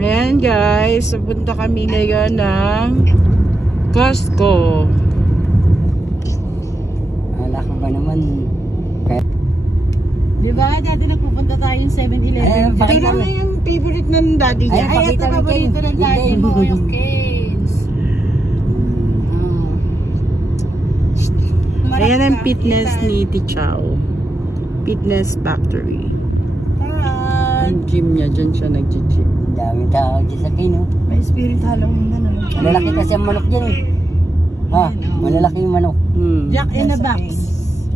Ayan guys, pupunta kami ngayon ng Costco. Alak ba naman? Diba? Dati nagpupunta tayo yung 7-Eleven. Ito naman yung favorite ng daddy niya. Ay, ito paborito ng daddy mo, yung case. Ayan ang fitness ni Tichao. Fitness Factory. Ang gym niya, dyan siya nag-gym. Dami tao dyan sa Pino. May spirit Halloween na naman. Malalaki kasi ang manok dyan eh. Ha? Malalaki yung manok. Jack in the box.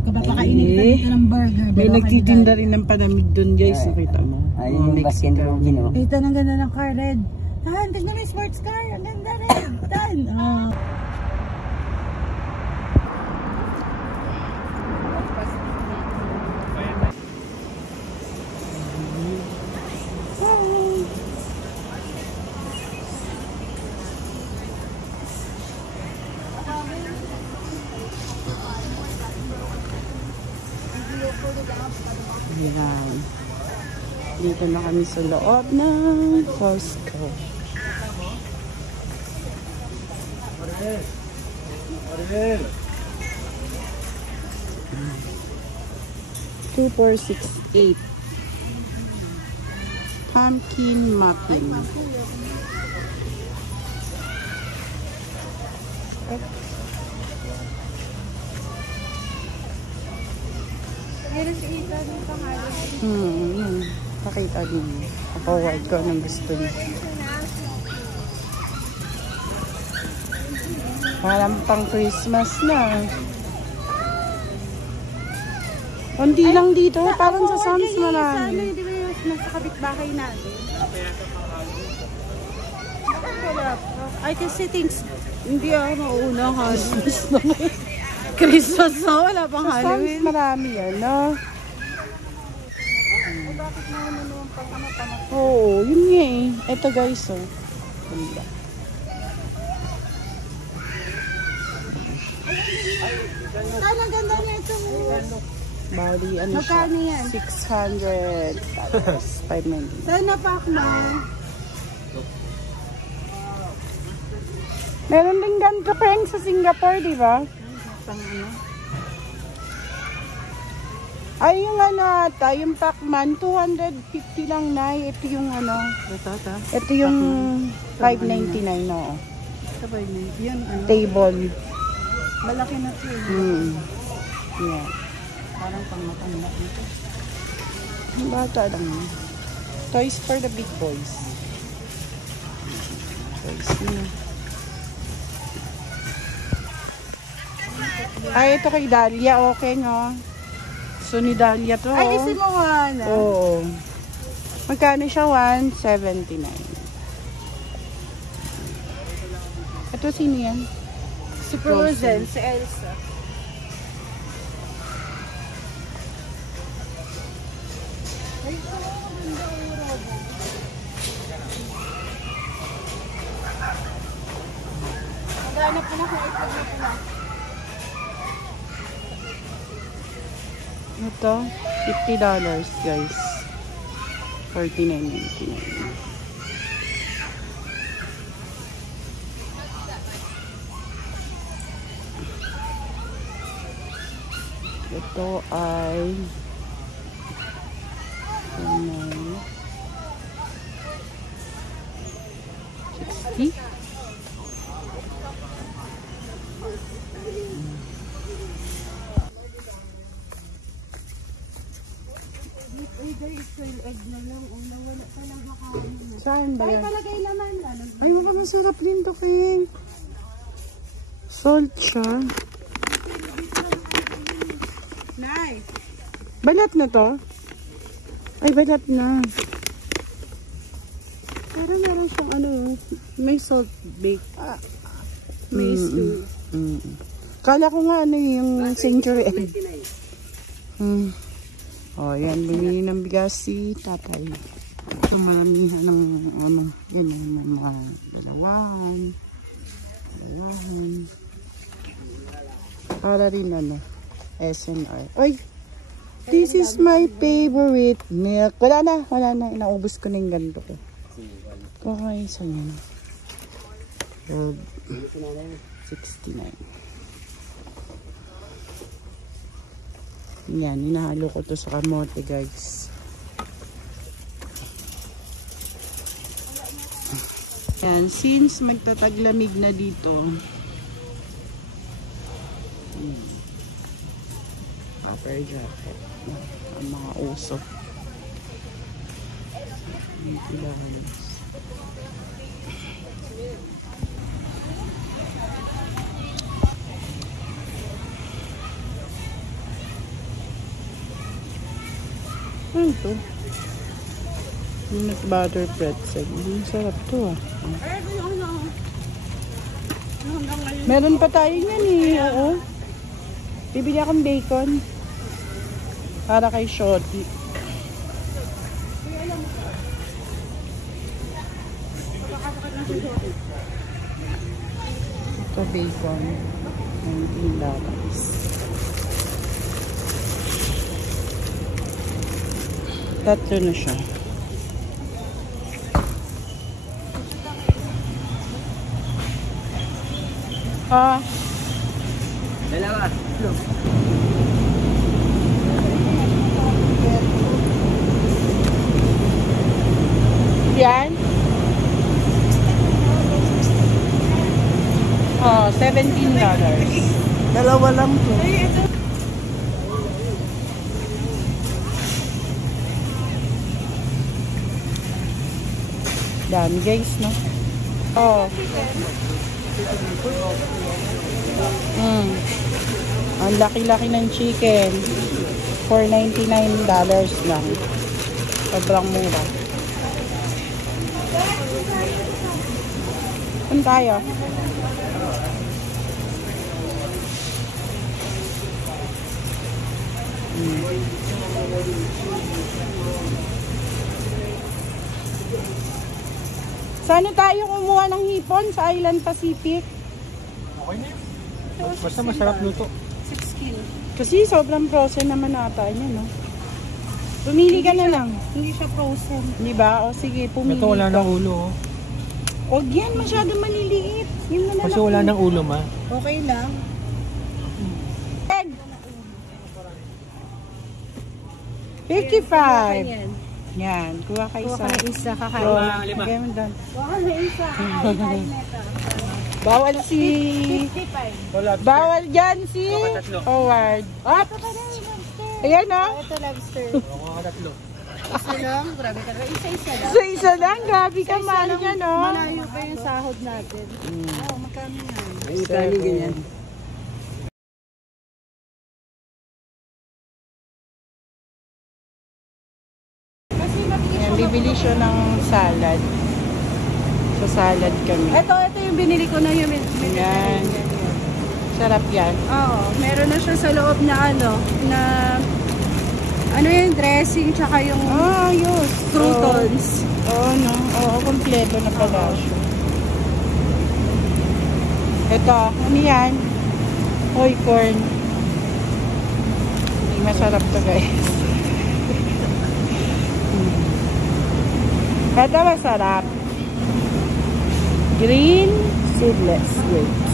Kapapakainit ka dito ng burger. May nagtitinda rin ng panamig doon guys. Nakita mo. Ayun yung basket ng Gino. Ito ang ganda ng car, Red. Tan, tignan mo yung sports car. Ang ganda, Red. Tan. Ayan. Dito na kami sa loob ng Costco. $2,468 pumpkin muffin. Yun. Pakita din. Forward ko ng gusto niya. Parang pang Christmas na. Kundi lang dito. Parang sa Sam's marami. Di ba yung nasa kapitbahay natin? Ay, kasi things, hindi ako mauna Christmas naman. Christmas na, wala pang Halloween. Sam's marami yan, no? Bakit naman naman pang ano-tama? Oo, yun nga eh. Ito guys, oh. Ganda. Saan ang ganda niya ito? Bali, ano siya? Magkano yan? 600. 590. Saan na Pacma? Meron din ganito peng sa Singapore, di ba? Pang ano? Ay, yung ano ata, yung Pacman, 250 lang na. Ito yung ano. Ito yung 599, no? Ito ba yun? Yan, ano? Table. Malaki na siya. Yeah. Parang pang matanda nito. Yung bata lang. Toys for the big boys. Toys niya. Ay, ito kay Dahlia. Okay, no? So, ni Dahlia to. Ay, isi mo nga na. Oo. Magkano siya? 179. Ito, sino yan? Si Frozen, si Elsa. Maghanap ko na kung itlog na pala. Ito, $50 guys. $49.99. Ito ay 60. Egg na lang. Wala pa lang makain. Saan ba Ay, yan? palagay naman. Ay, masarap din to, King. Salt siya. Nice. Balat na to? Ay, balat na. Pero meron siyang ano, may salt bake. May stew. Kala ko nga ano yung century egg. Oh, yan, bumili ng bigas si tatay. Ito maramihan ng ano, yan yung mga dalawahan. Para rin ano, SNR. Ay, this is my favorite milk. Wala na, naubos ko na yung ganito ko. Kakaisa yun. 69. Yan, inahalo ko to sa kamote guys. Yan, since magtataglamig na dito. Upper jacket. Ang mga uso. Ano ito? Peanut butter pretzel. Ang sarap to ah. Meron pa tayo yan eh. Oo. Bibili akong bacon. Para kay Shorty. Ito bacon. $19. Tatlo na siya. Dalawa. Yan. $17. Dalawa lang to. Dami guys, no? Ang laki-laki ng chicken. $4.99 lang. Sobrang mura. Saan tayo? Saan tayo kumuha ng hipon sa Island Pacific? Okay na yun. Basta masarap luto. 6 kilo. Kasi sobrang frozen naman ata niya, no? Pumili ka na lang. Hindi siya frozen. Di ba? O sige, pumili Ito wala ka. ng ulo. Oh. Huwag yan, masyado maliliit. Yun na Kasi wala ng ulo ma. Okay lang. Egg! 55. Yan. Yan, kuha ka isa. Kuha ka ng isa, kakain. Lima. Lagay mo doon. Kuha ka ng isa, kakain nito. Bawal si... 55. Bawal dyan si tatlo. Howard. Up! Ito pa na, lobster. Ayan, no? Ito lobster. Mga tatlo. Isa lang, grabe ka. Isa-isa lang. So, isa lang. Grabe ka, Isa mahal lang, niya, no? Malayo pa yung sahod natin. Oo, magkano yan? May kanin ganyan. Ayan, bibili siya ng salad. Sa salad kami. Ito yung binili ko na yung Yan. Sarap yan. Oo, meron na siya sa loob na ano yung dressing tsaka yung Ayos. croutons. Oo, no? Oo, kompleto na pala siya. Ito, ano yan? Hoy, corn. Hindi masarap to, guys. Ito masarap. Green seedless grapes.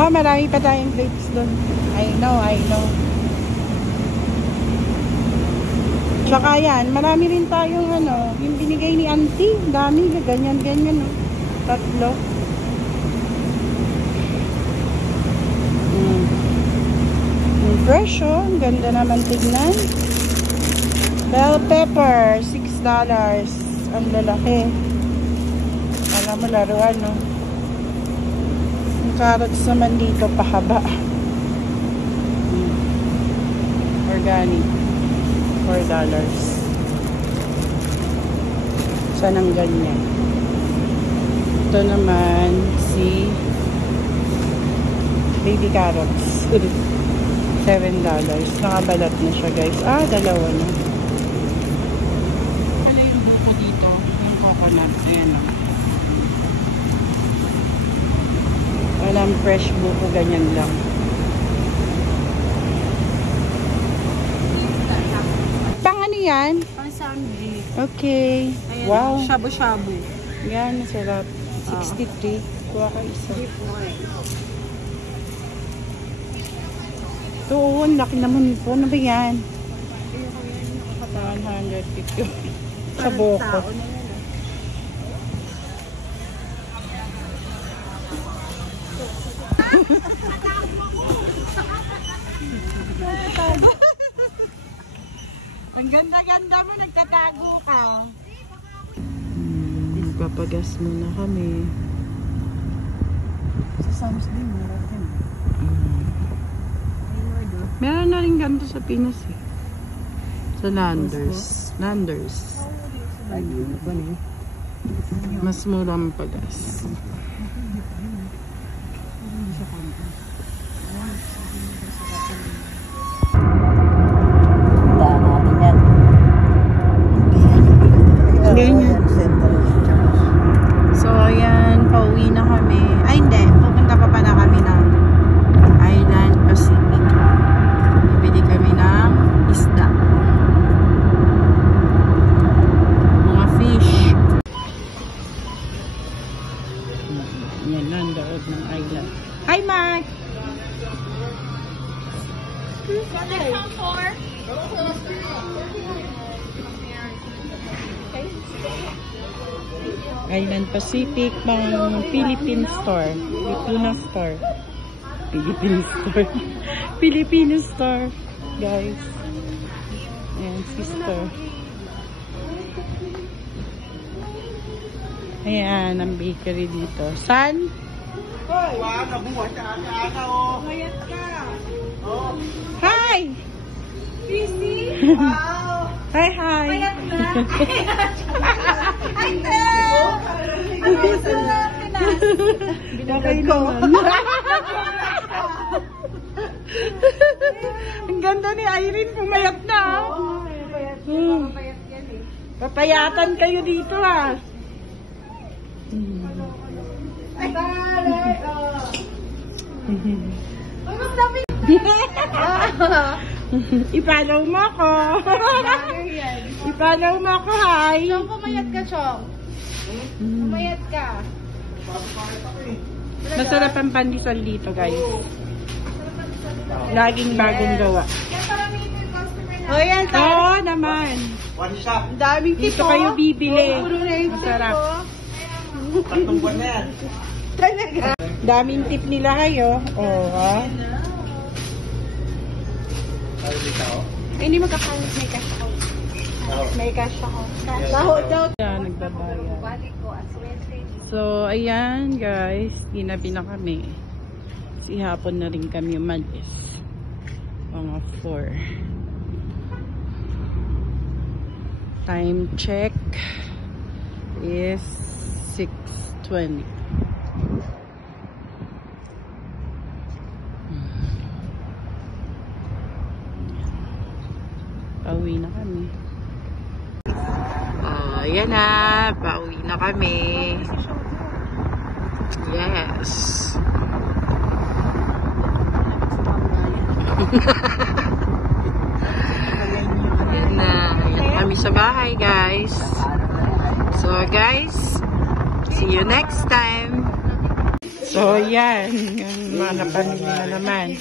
Oh, marami pa tayong grapes doon. I know. Tsaka yan, marami rin tayong yung binigay ni auntie. Dami, ganyan, no? Tatlo. Fresh, oh. Ang ganda naman tignan. Bell pepper, $6. Ang lalaki. Alam mo, laruan, no? Yung carrots naman dito, pahaba. Organic. $4. Saan ang ganyan? Ito naman, si baby carrots. $7. Nakabalat na siya, guys. Dalawa na. Wala yung buko dito. Yung coconut. Ayan o. Walang fresh buko. Ganyan lang. Pang ano yan? Pang sandwich. Okay. Ayan, Wow. shabu-shabu. Yan, masarap. 63. Kuha ka isa. Ito, ang laki naman po. Ano ba yan? 150. Sa boko. Ang ganda-ganda mo, nagtatago ka. Papagas muna kami. Sa Sam's din, meron din. Meron na rin ganito sa Pinas eh. Sa Landers. Landers. Mas murang pagas. Daan natin yan. Hindi yan. So, ayan. Pauwi na kami. Ay, hindi. Pupunta pa pala kami ng Island Pacific. Bibili kami ng isda. Mga fish. Yan na ang loob ng island. Hi, Mark! Island Pacific, mga Philippine store. Filipino store. Philippine store. Filipino store. Guys. Ayan, sister. Ayan, ang bakery dito. San? Hi! Wow! Hi, hi! Okay naman. Ang ganda ni Irene, pumayat na. Papayatan kayo dito ha. I-follow mo ako. I-follow mo ako, hi. Chong, pumayat ka, Chong. Pumayat ka. Masarap ang pandesal dito, guys. Laging bagong gawa. Oh, yan. Oo naman. Ang daming Dito tipo. kayo bibili. Puro na yung Masarap. tipo. Talaga. Daming tip nila kayo. Oo, ha? Hindi magkakalit. May cash ako. May cash ako. Laho daw. Ayan, nagbabayad. So, ayan, guys. Ginabi na kami. Kasi hapon na rin kami umalis. Mga 4. Time check is 6:20. Pauwi na kami. Ayan na. Pauwi na kami. Yes. Ayan na. Ayan kami sa bahay, guys. So, guys, see you next time. So, yan. Yung mga napamili na naman.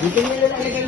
Dito nila nalagay